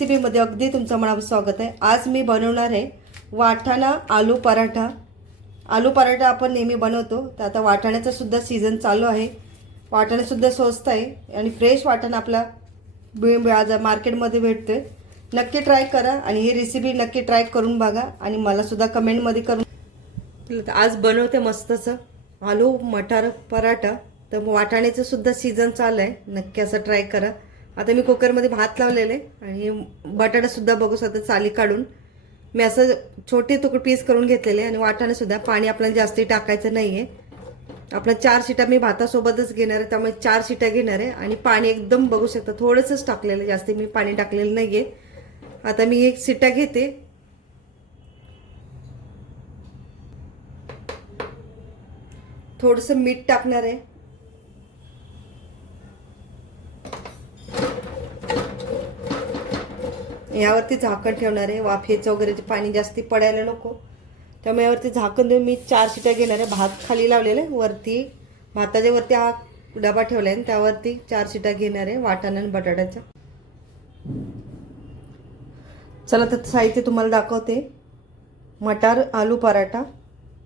रेसिपीमध्ये अगदी तुमचं मनापासून स्वागत आहे. आज मी बनवणार आहे वाटाणा आलू पराठा. आलू पराठा आपण नेहमी बनवतो. तर आता वाटाण्याचा सुद्धा सीझन चालू आहे. वाटाण्यासुद्धा स्वस्त आहे आणि फ्रेश वाटाणा आपला बी आज मार्केटमध्ये भेटतो आहे नक्की ट्राय करा आणि ही रेसिपी नक्की ट्राय करून बघा आणि मलासुद्धा कमेंटमध्ये करून आज बनवते मस्तचं आलू मटार पराठा. तर वाटाण्याचं सुद्धा सीझन चालू आहे. नक्की असं ट्राय करा. आता मी कुकरमध्ये भात लावलेले आणि बटाटासुद्धा बघू शकता चाली काढून. मी असं छोटे तुकडे पीस करून घेतलेले आणि वाटाणेसुद्धा पाणी आपल्याला जास्ती टाकायचं नाही आहे आपल्या चार शिटा मी भातासोबतच घेणार आहे त्यामुळे चार शिटा घेणार आहे. आणि पाणी एकदम बघू शकता थोडंसंच टाकलेलं आहे जास्ती मी पाणी टाकलेलं नाही आहे आता मी एक शिटा घेते. थोडंसं मीठ टाकणार आहे. यावरती झाकण ठेवणार आहे वाफेचं वगैरे जे पाणी जास्ती पडायला नको. त्यामुळे यावरती झाकण देऊन मी चार शिट्या घेणार आहे भात खाली लावलेलं आहे वरती भाताच्या वरती हा डबा ठेवला आहे त्यावरती चार शिट्या घेणार आहे वाटाणा आणि बटाट्याच्या. चला तर साहित्य तुम्हाला दाखवते. मटार आलू पराठा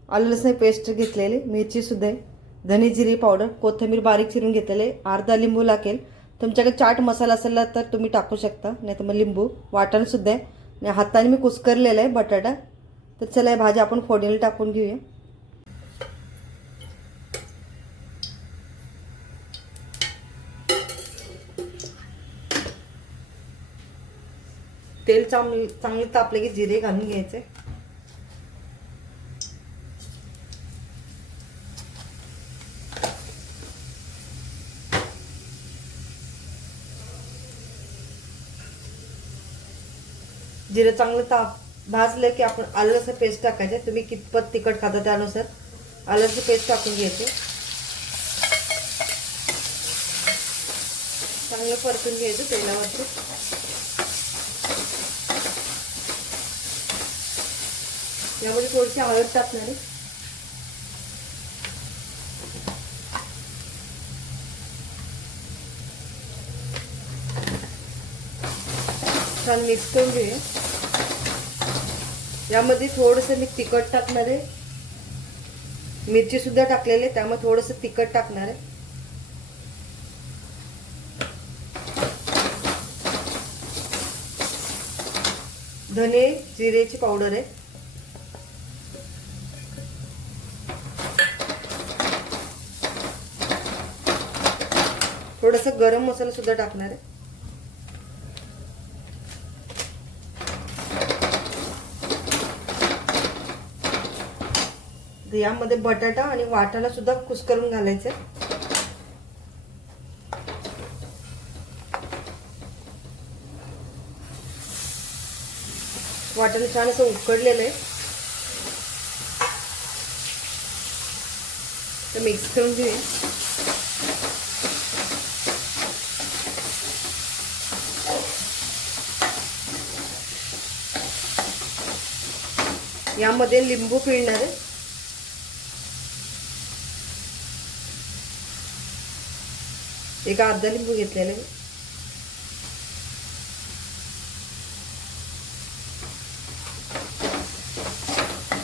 आलू लसण पेस्ट घेतलेले मिरची सुद्धा आहे धने जिरी पावडर कोथिंबीर बारीक चिरून घेतलेले अर्धा लिंबू लागेल तुमच्याकडे चाट मसाला असेल तर तुम्ही टाकू शकता. नाही तर मग लिंबू वाटणसुद्धा आहे. आणि हाताने मी कुस्करलेला आहे बटाटा. तर चला हे भाजी आपण फोडणीला टाकून घेऊया. तेल चांगली चांगले तापले की जिरे घालून घ्यायचे. जिरं चांगलं ताप भाजलं की आपण आलं पेस्ट टाकायचं. तुम्ही कितपत तिखट खाता त्यानुसार आलं पेस्ट टाकून घ्यायचे. चांगलं परतून घ्यायचं तेलावरती. यामध्ये थोडीशी हळद टाकणार आहे. छान मिक्स करून घेऊया. यामध्ये थोडंसं मी तिखट टाकणार आहे. मिरची सुद्धा टाकलेली आहे त्यामुळे थोडंसं तिखट टाकणार आहे. धने जिरेची पावडर आहे. थोडस गरम मसाला सुद्धा टाकणार आहे. यामध्ये बटाटा आणि वाटाणा सुद्धा कुस्करून घालायचे. वाटाणा छान असं उकडलेलं. आहे तर मिक्स करून घेऊया. यामध्ये लिंबू पिळणार आहे एक अर्धा लिंबू घेतलेला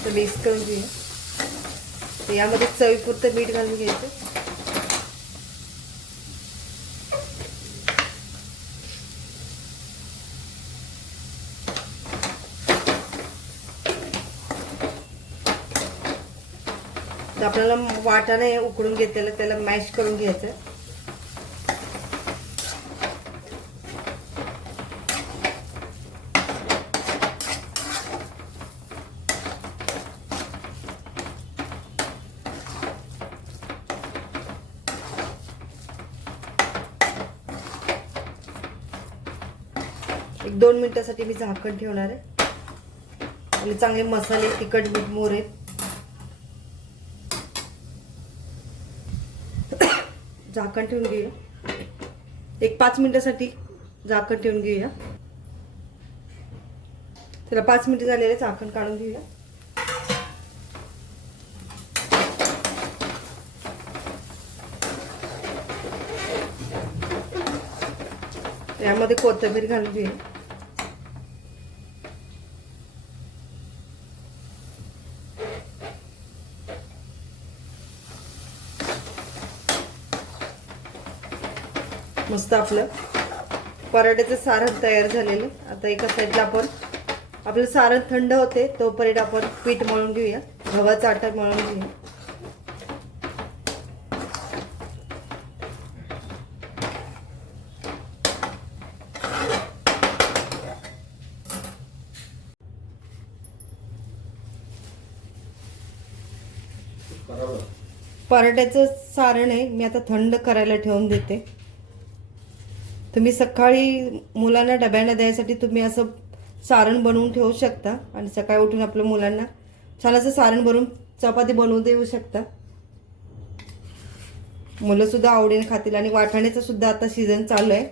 तर मिक्स करून घेऊया. यामध्ये चवीपुरतं मीठ घालून घ्यायचं. आपल्याला वाटाणे उकडून घेतलेलं त्याला मॅश करून घ्यायचं. दोन मिनिटासाठी मी झाकण ठेवणार आहे. आणि चांगले मसाले तिखट मीठ मोरे झाकण ठेवून घेऊया. एक पाच मिनिटासाठी झाकण ठेवून घेऊया. त्याला पाच मिनिटं झालेले झाकण काढून घेऊया. यामध्ये कोथिंबीर घालून घेऊया. मस्त आपलं. पराठ्याचं सारण तयार झालेलं. आता एका साईडला आपण आपलं सारण थंड होते तोपर्यंत आपण पीठ मळून घेऊया. गव्हाचा आटा मळून घेऊया. पराठ्याचं सारण आहे मी आता थंड करायला ठेवून देते. तुम्ही सकाळी मुलांना डब्यांना द्यायसाठी तुम्ही असं सारण बनवून ठेवू शकता. आणि सकाळी उठून आपल्या मुलांना छान असं सारण भरून चपाती बनवून देऊ शकता. मुलंसुद्धा आवडीने खातील आणि वाटाण्याचं सुद्धा आता सीझन चालू आहे.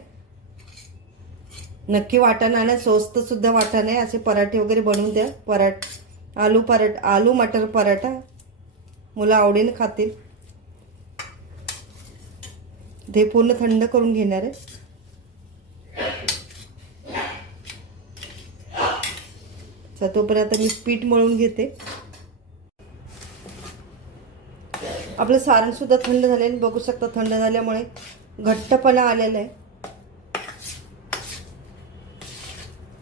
नक्की वाटाणा आणि स्वस्तसुद्धा वाटाणे असे पराठे वगैरे बनवून द्या. पराठ आलू पराठ आलू मटर पराठा मुलं आवडीने खातील. ते पूर्ण थंड करून घेणार आहे. तोपर्यंत मी पीठ मळून घेते. आपलं सारण सुद्धा थंड झालेलं बघू शकता थंड झाल्यामुळे घट्टपणा आलेला आहे.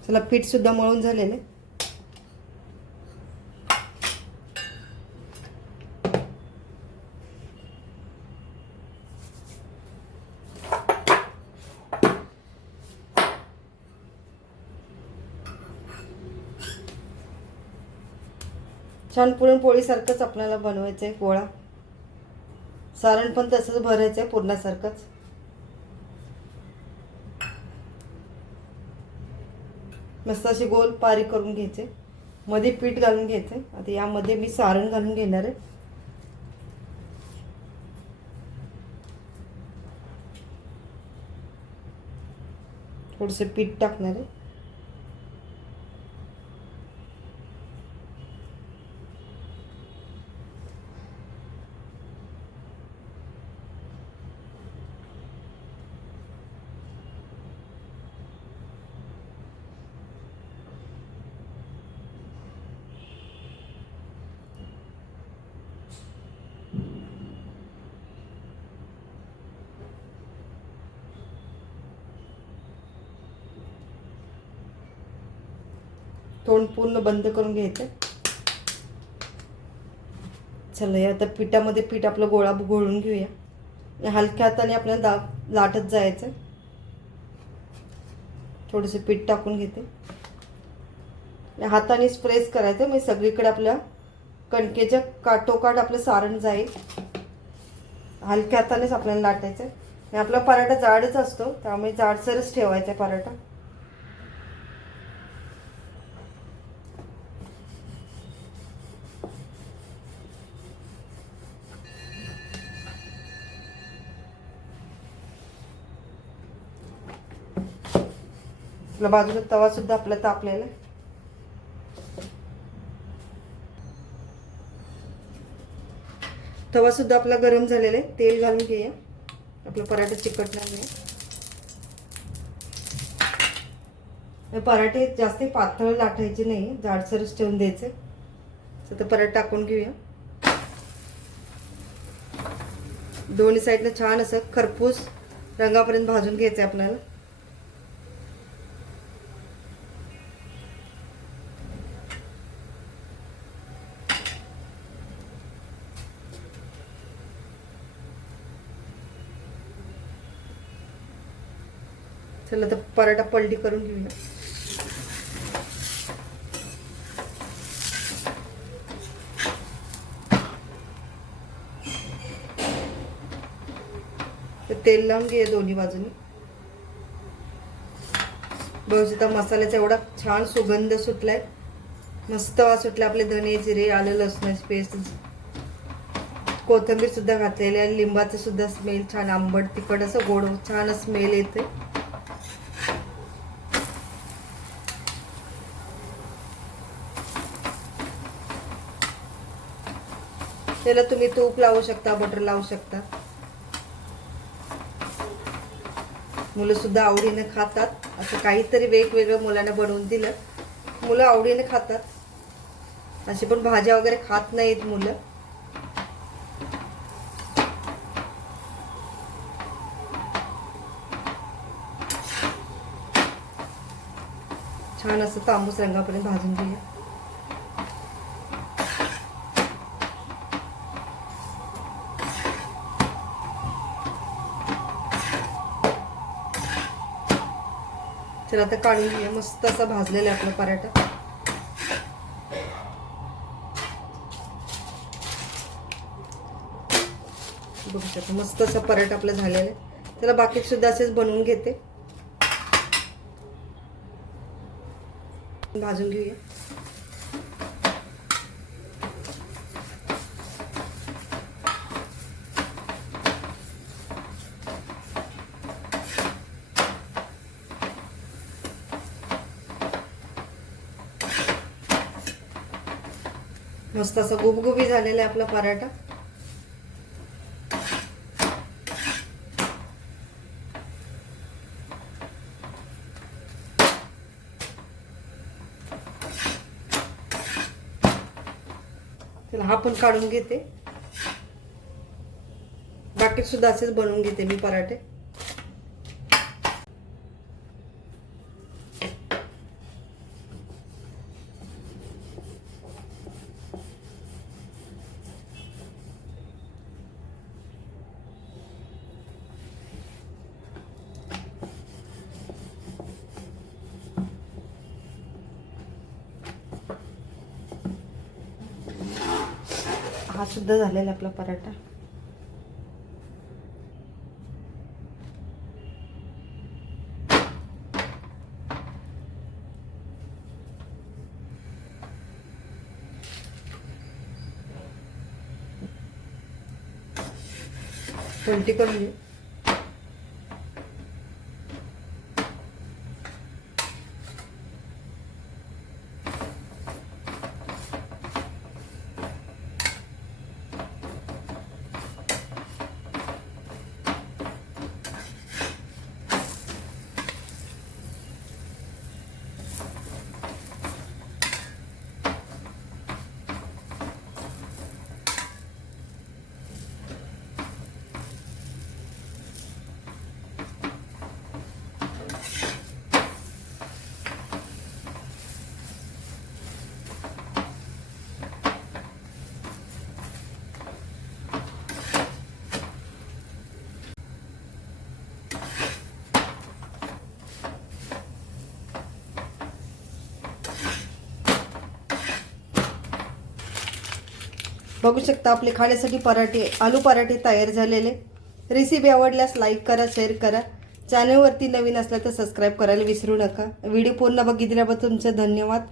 चला पीठ सुद्धा मळून झालेलं आहे. छान पुरणपोळीसारखंच आपल्याला बनवायचं आहे पोळा. सारण पण तसंच भरायचं आहे पुरणासारखंच. मस्त अशी गोल पारी करून घ्यायचे. मध्ये पीठ घालून घ्यायचे आता यामध्ये मी सारण घालून घेणार आहे. थोडंसं पीठ टाकणार आहे. तोंड पूर्ण बंद करून घ्यायचं. चला या आता पिठामध्ये पीठ आपलं गोळा गोळून घेऊया. हलक्या हाताने आपल्याला दा लाटत जायचं. थोडंसं पीठ टाकून घेते. हातानेच प्रेस करायचं म्हणजे सगळीकडे आपल्या कणकेच्या काठोकाठ आपलं सारण जाईल. हलक्या हातानेच आपल्याला लाटायचं. आणि आपला पराठा जाडच असतो त्यामुळे जाडसरच ठेवायचा पराठा. आपल्या बाजूला तवा सुद्धा आपला तापलेला. तवा सुद्धा आपला गरम झालेला आहे. तेल घालून घेऊया. आपलं पराठा चिकटणार नाही. पराठे जास्त पातळ लाटायचे नाही. जाडसरच ठेवून द्यायचे. तर पराठा टाकून घेऊया. दोन्ही साईडला छान असं खरपूस रंगापर्यंत भाजून घ्यायचं आहे आपल्याला. चला तर पराठा पलटी करून घेऊया. तर तेल लावून घे दोन्ही बाजूनी. बघू मसाल्याचा एवढा छान सुगंध सुटलाय. मस्त वास सुटला आपले धने जिरे आलं लसणाची पेस्ट. कोथिंबीर सुद्धा घातलेली आहे. लिंबाचं सुद्धा स्मेल छान आंबट तिखट असं गोड छान स्मेल येते त्याला तुम्ही तूप लावू शकता बटर लावू शकता. मुलं सुद्धा आवडीने खातात. असं काहीतरी वेगवेगळं मुलांना बनवून दिलं. मुलं आवडीने खातात. अशी पण भाज्या वगैरे खात नाहीत मुलं. छान असं तांबूस रंगापर्यंत भाजून घेऊया. चला आता काढून घेऊया. मस्त असा भाजलेला आहे आपला पराठा. बघू शकता मस्त असा पराठा आपला झालेला आहे. त्याला बाकी सुद्धा असेच बनवून घेते. भाजून घेऊया. मस्त असा गुबगुबी झालेला आहे आपला पराठा. त्याला हा पण काढून घेते. बाकी सुद्धा असेच बनवून घेते मी पराठे. हा सुद्धा झालेला आपला पराठा. उलटी करून घेऊ बघू शकता आपले खाण्यासाठी पराठे आलू पराठे तयार झालेले. रेसिपी आवडल्यास लाईक करा शेअर करा. चॅनलवरती नवीन असला तर सबस्क्राईब करायला विसरू नका. व्हिडिओ पूर्ण बघितल्याबद्दल तुमचं धन्यवाद.